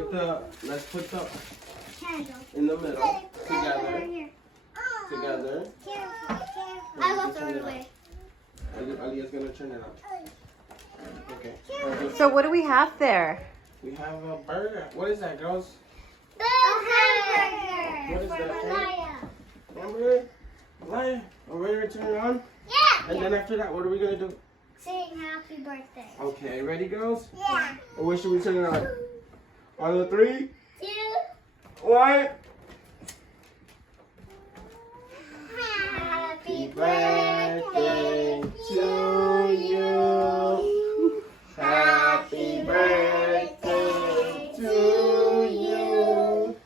put the in the middle together. Together. I will throw it away. Alia's gonna turn it on. Okay. So what do we have there? We have a burger. What is that, girls? A hamburger. What is For that? Maliha. Hamburger? Maliha, are we ready to turn it on? Yeah. And then after that, what are we gonna do? Sing happy birthday. Okay, ready, girls? Yeah. Or where should we turn it on? On the 3, 2, 1. happy Birthday to you. Happy birthday to you.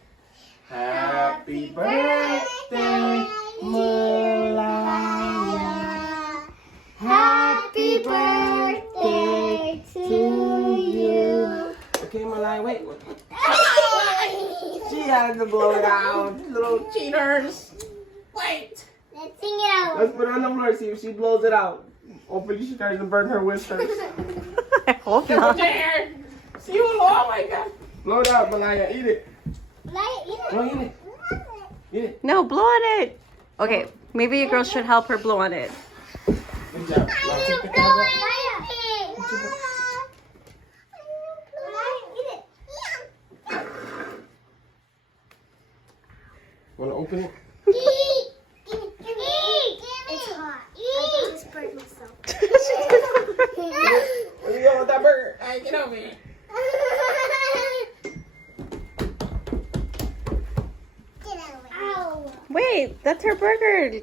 Happy birthday, Maliha. Happy birthday to you. Okay, Maliha, wait. She had to blow it out. Little cheaters. Wait. Let's sing it out. Let's put it on the floor, see if she blows it out. Hopefully she tries to burn her whiskers. I hope not. See you, oh my God. Blow it out, Maliha. Eat it. Go eat it. Eat it. No, blow on it. Okay, maybe you girls should help her blow on it. Good job. Now take the camera. Wanna open it? It's hot. I just burned myself. Where you going with that burger? Hey, get over here. Ow. Wait, that's her burger.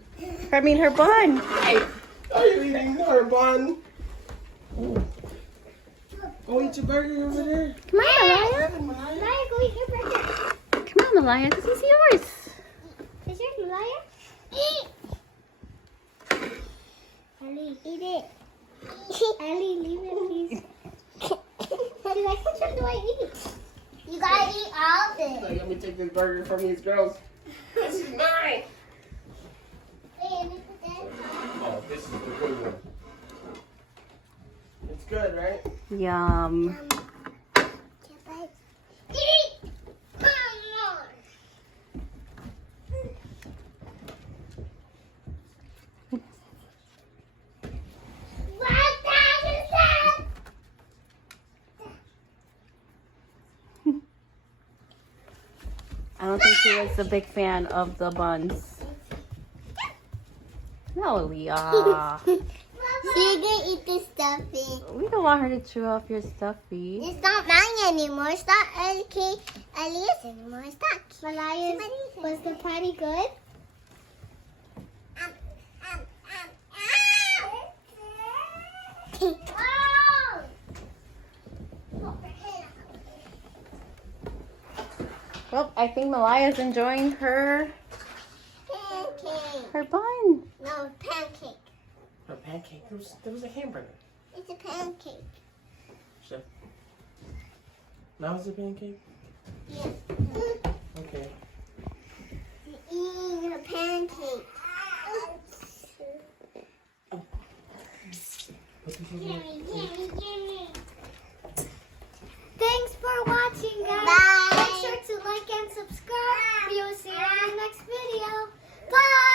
I mean her bun. Hey, are you eating her bun? Go eat your burger over there. Come on, Maliha. Maliha, go eat your burger. Come on, Maliha. This is yours. Is yours, Maliha? Eat. Ellie, eat it. Ellie, leave it, please. Ellie, like, which one do I eat? You gotta eat all of it. Let me take this burger from these girls. This is mine. Wait, let me put that in. Oh, this is the good one. It's good, right? Yum. Eat. I don't think she was a big fan of the buns. No, Leah. She's gonna eat the stuffing. We don't want her to chew off your stuffy. It's not mine anymore. It's not Elias anymore. It's not. Maliha, was the party good? Well, I think Maliha's enjoying her Pancake. bun. No, pancake. A pancake? There was a hamburger. It's a pancake. Chef. Now it's a pancake? Yes. Okay. You're eating a pancake. Put this over here. Thanks for watching, guys. Bye. Make sure to like and subscribe. We will see you in the next video. Bye.